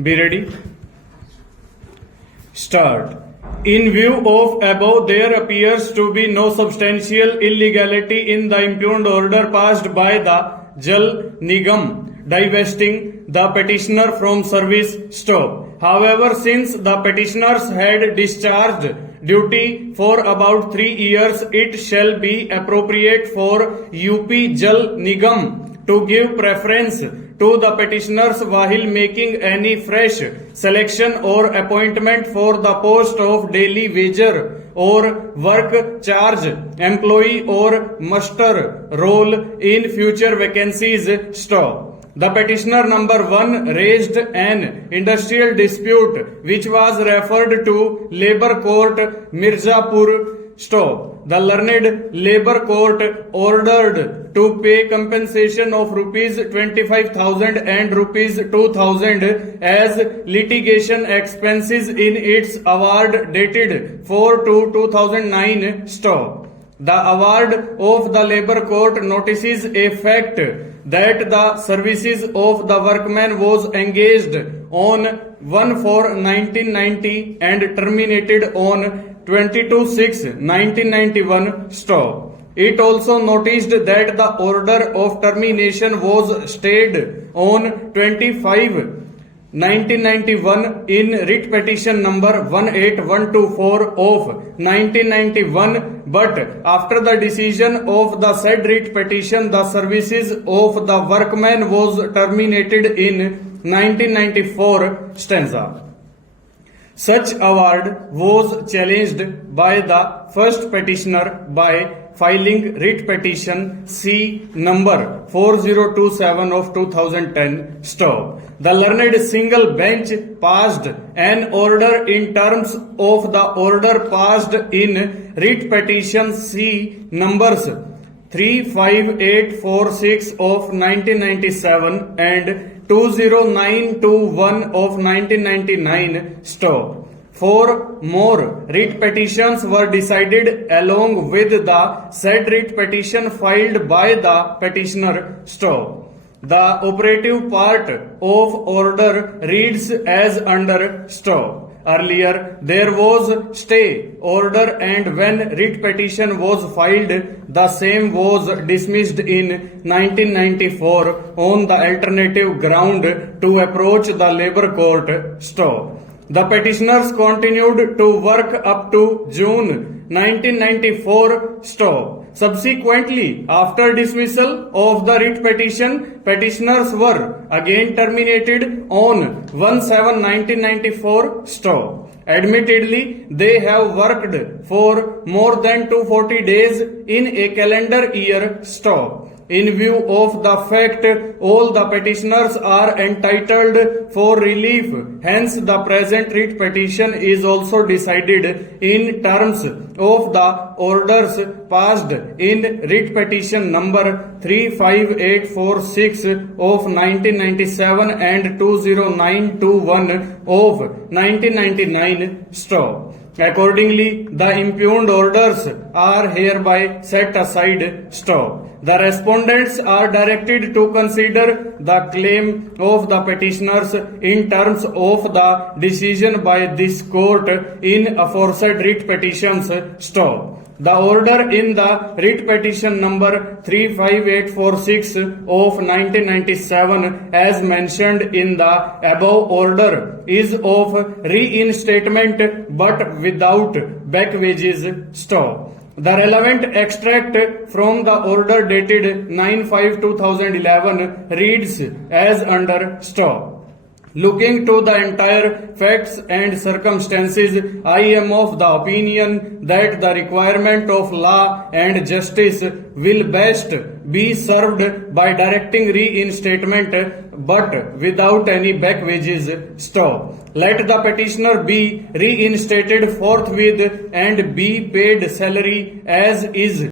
Be ready. Start. In view of above, there appears to be no substantial illegality in the impugned order passed by the Jal Nigam divesting the petitioner from service stop. However, since the petitioners had discharged duty for about 3 years, it shall be appropriate for UP Jal Nigam to give preference to the petitioners while making any fresh selection or appointment for the post of daily wager or work charge employee or muster roll in future vacancies. Stop. The petitioner number 1 raised an industrial dispute which was referred to Labour Court Mirzapur. Stop. The learned Labour Court ordered to pay compensation of rupees 25,000 and rupees 2,000 as litigation expenses in its award dated 4/2/2009. Stop. The award of the Labour Court notices a fact that the services of the workman was engaged on 1/4/1990 and terminated on 22/6/1991. Stop. It also noticed that the order of termination was stayed on 25/1991 in writ petition number 18124 of 1991, but after the decision of the said writ petition, the services of the workman was terminated in 1994. Stanza. Such award was challenged by the first petitioner by filing writ petition C number 4027 of 2010. Stop. The learned single bench passed an order in terms of the order passed in writ petition C numbers 35846 of 1997 and 20921 of 1999. Stop. 4 more writ petitions were decided along with the said writ petition filed by the petitioner. Stop. The operative part of order reads as under. Stop. Earlier, there was stay order and when writ petition was filed, the same was dismissed in 1994 on the alternative ground to approach the Labour Court. Stop. The petitioners continued to work up to June 1994. Stop. Subsequently, after dismissal of the writ petition, petitioners were again terminated on 1/7/1994. Stop. Admittedly, they have worked for more than 240 days in a calendar year. Stop. In view of the fact all the petitioners are entitled for relief, hence the present writ petition is also decided in terms of the orders passed in writ petition number 35846 of 1997 and 20921 of 1999. Stop. Accordingly, the impugned orders are hereby set aside. Stop. The respondents are directed to consider the claim of the petitioners in terms of the decision by this court in aforesaid writ petitions. Stop. The order in the writ petition number 35846 of 1997 as mentioned in the above order is of reinstatement but without back wages. Stop. The relevant extract from the order dated 9/5/2011 reads as under. Stop. Looking to the entire facts and circumstances, I am of the opinion that the requirement of law and justice will best be served by directing reinstatement but without any back wages. Stop. Let the petitioner be reinstated forthwith and be paid salary as is